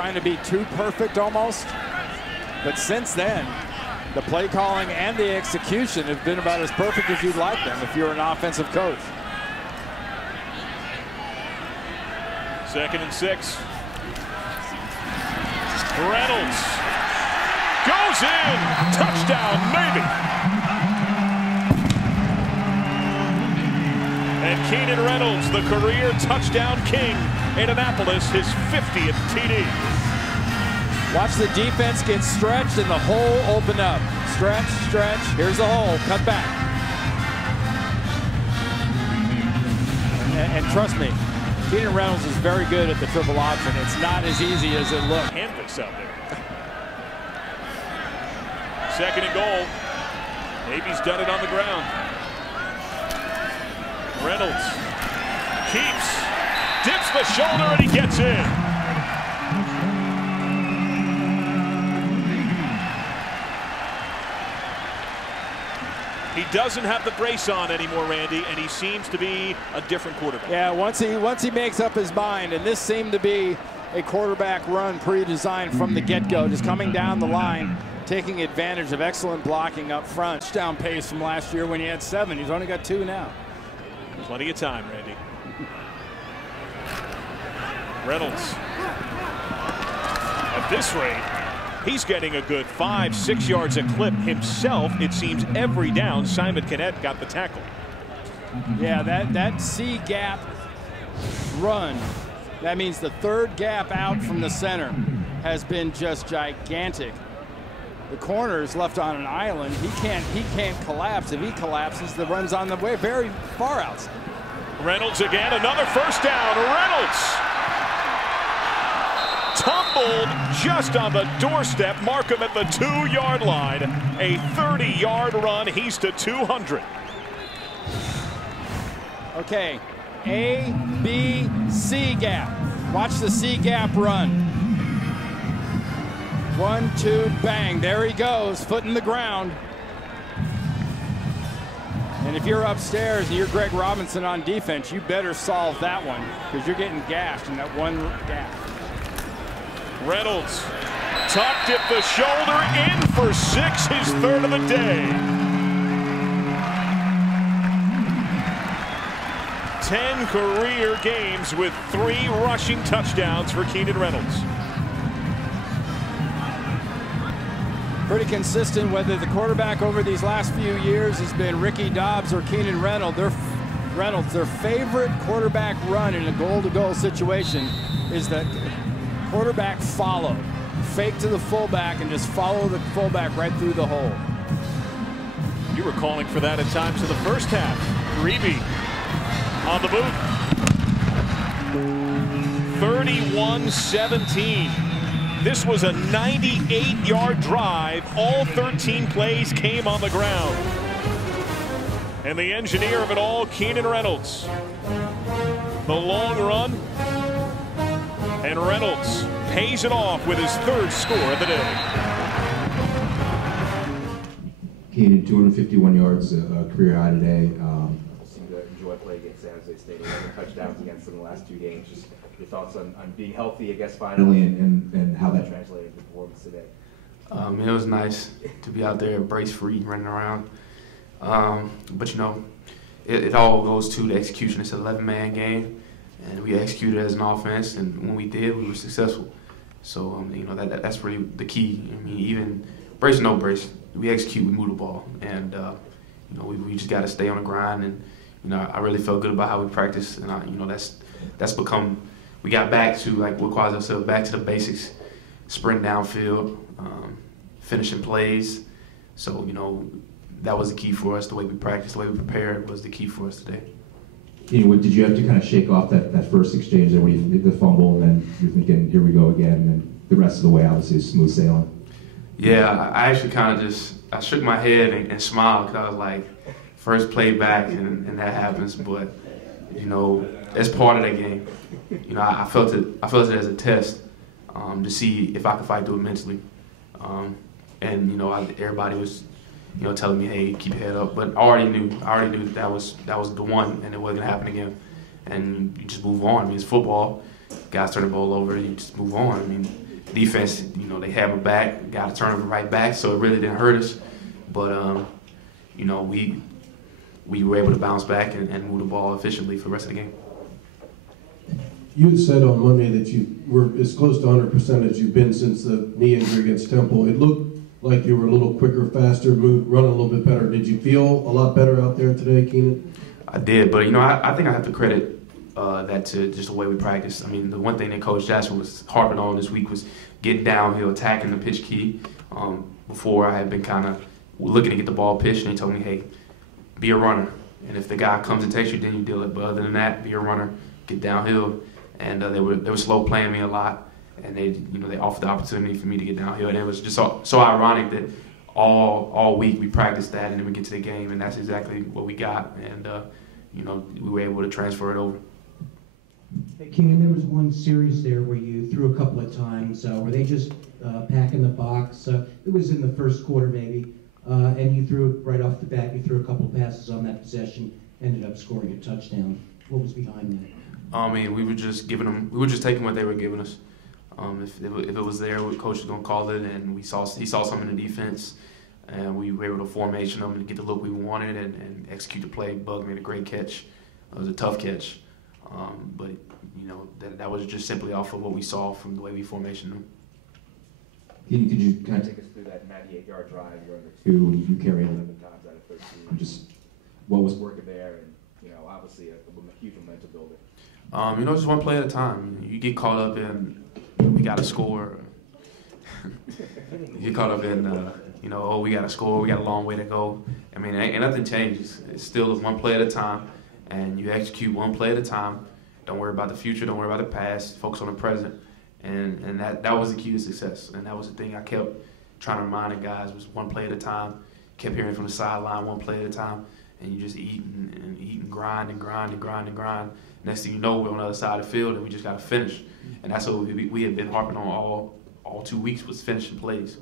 trying to be too perfect almost. But since then, the play calling and the execution have been about as perfect as you'd like them if you're an offensive coach. 2nd and 6. Reynolds goes in. Touchdown, maybe. And Keenan Reynolds, the career touchdown king in Annapolis, his 50th TD. Watch the defense get stretched and the hole open up. Stretch, stretch. Here's the hole. Cut back. And trust me, Keenan Reynolds is very good at the triple option. It's not as easy as it looks. Canvas out there. 2nd and goal. Navy's done it on the ground. Reynolds keeps, dips the shoulder, and he gets in. He doesn't have the brace on anymore, Randy, and he seems to be a different quarterback. Yeah, once he makes up his mind, and this seemed to be a quarterback run pre-designed from the get-go, just coming down the line, taking advantage of excellent blocking up front. Touchdown pace from last year when he had 7. He's only got 2 now. Plenty of time, Randy. Reynolds. At this rate, he's getting a good 5-6 yards a clip himself. It seems every down Simon Kinnett got the tackle. Yeah, that C gap run, that means the 3rd gap out from the center has been just gigantic. The corner is left on an island. He can't collapse. If he collapses, the run's on the way very far outside. Reynolds again, another first down. Reynolds tumbled just on the doorstep. Mark him at the 2-yard line. A 30-yard run. He's to 200. Okay, A, B, C gap. Watch the C gap run. 1, 2, bang. There he goes, foot in the ground. And if you're upstairs and you're Greg Robinson on defense, you better solve that one because you're getting gashed in that one gap. Reynolds tucked at the shoulder, in for 6, his 3rd of the day. 10 career games with 3 rushing touchdowns for Keenan Reynolds. Pretty consistent whether the quarterback over these last few years has been Ricky Dobbs or Keenan Reynolds. Their favorite quarterback run in a goal-to-goal situation is the quarterback follow. Fake to the fullback and just follow the fullback right through the hole. You were calling for that at times in the first half. Reeby on the move. 31-17. This was a 98-yard drive. All 13 plays came on the ground. And the engineer of it all, Keenan Reynolds. The long run. And Reynolds pays it off with his 3rd score of the day. Keenan, 251 yards, career high today. Seemed to enjoy playing against San Jose State. 11 touchdowns against them in the last 2 games. Just your thoughts on being healthy, I guess, finally, and how that translated into performance today. It was nice to be out there, brace-free, running around. But, you know, it all goes to the execution. It's an 11-man game, and we executed as an offense, and when we did, we were successful. So, you know, that's really the key. I mean, even brace or no brace, we execute, we move the ball. And, you know, we just got to stay on the grind. And, you know, I really felt good about how we practiced. And, you know, that's become – we got back to, like what Quasi said, back to the basics, sprint downfield, finishing plays. So, you know, that was the key for us. The way we practiced, the way we prepared was the key for us today. You know, did you have to kind of shake off that first exchange there when you did the fumble, and then you're thinking, here we go again, and then the rest of the way, obviously, is smooth sailing? Yeah, I actually kind of I shook my head and smiled because I was like, first play back, and that happens. But, you know, that's part of that game. You know, I felt it as a test to see if I could fight through it mentally. And, you know, everybody was, you know, telling me, hey, keep your head up. But I already knew that was the one, and it wasn't going to happen again. And you just move on. I mean, it's football. Guys turn the ball over, you just move on. I mean, defense, you know, they have a back, got to turn them right back, so it really didn't hurt us. But, you know, we were able to bounce back and move the ball efficiently for the rest of the game. You had said on Monday that you were as close to 100% as you've been since the knee injury against Temple. It looked like you were a little quicker, faster, running a little bit better. Did you feel a lot better out there today, Keenan? I did, but, you know, I think I have to credit that to just the way we practiced. I mean, the one thing that Coach Jackson was harping on this week was getting downhill, attacking the pitch key. Before I had been kind of looking to get the ball pitched, and he told me, hey, be a runner. And if the guy comes and takes you, then you deal it. But other than that, be a runner, get downhill. And they were slow playing me a lot, and they offered the opportunity for me to get downhill. And it was just so ironic that all week we practiced that, and then we get to the game, and that's exactly what we got. And you know, we were able to transfer it over. Hey, Keenan, there was one series there where you threw a couple of times. Were they just packing the box? It was in the first quarter maybe, and you threw it right off the bat. You threw a couple of passes on that possession, ended up scoring a touchdown. What was behind that? I mean, we were just taking what they were giving us. If it was there, the coach was gonna call it, and he saw something in the defense, and we were able to formation them and get the look we wanted and execute the play. Bug made a great catch. It was a tough catch, but you know that was just simply off of what we saw from the way we formationed them. Could you kind of take us through that 98-yard drive, you're under 2, and you carry 11 times out of 13? Just what was working there, and you know, obviously a huge momentum builder. You know, just one play at a time. You get caught up in, we got to score. You get caught up in, you know, oh, we got to score, we got a long way to go. I mean, ain't nothing changes. It's still one play at a time, and you execute one play at a time. Don't worry about the future, don't worry about the past, focus on the present. And that was the key to success. And that was the thing I kept trying to remind the guys was one play at a time. Kept hearing from the sideline, one play at a time. And you just eat and grind and grind and grind and grind. Next thing you know, we're on the other side of the field, and we just got to finish. And that's what we had been harping on all 2 weeks was finishing plays.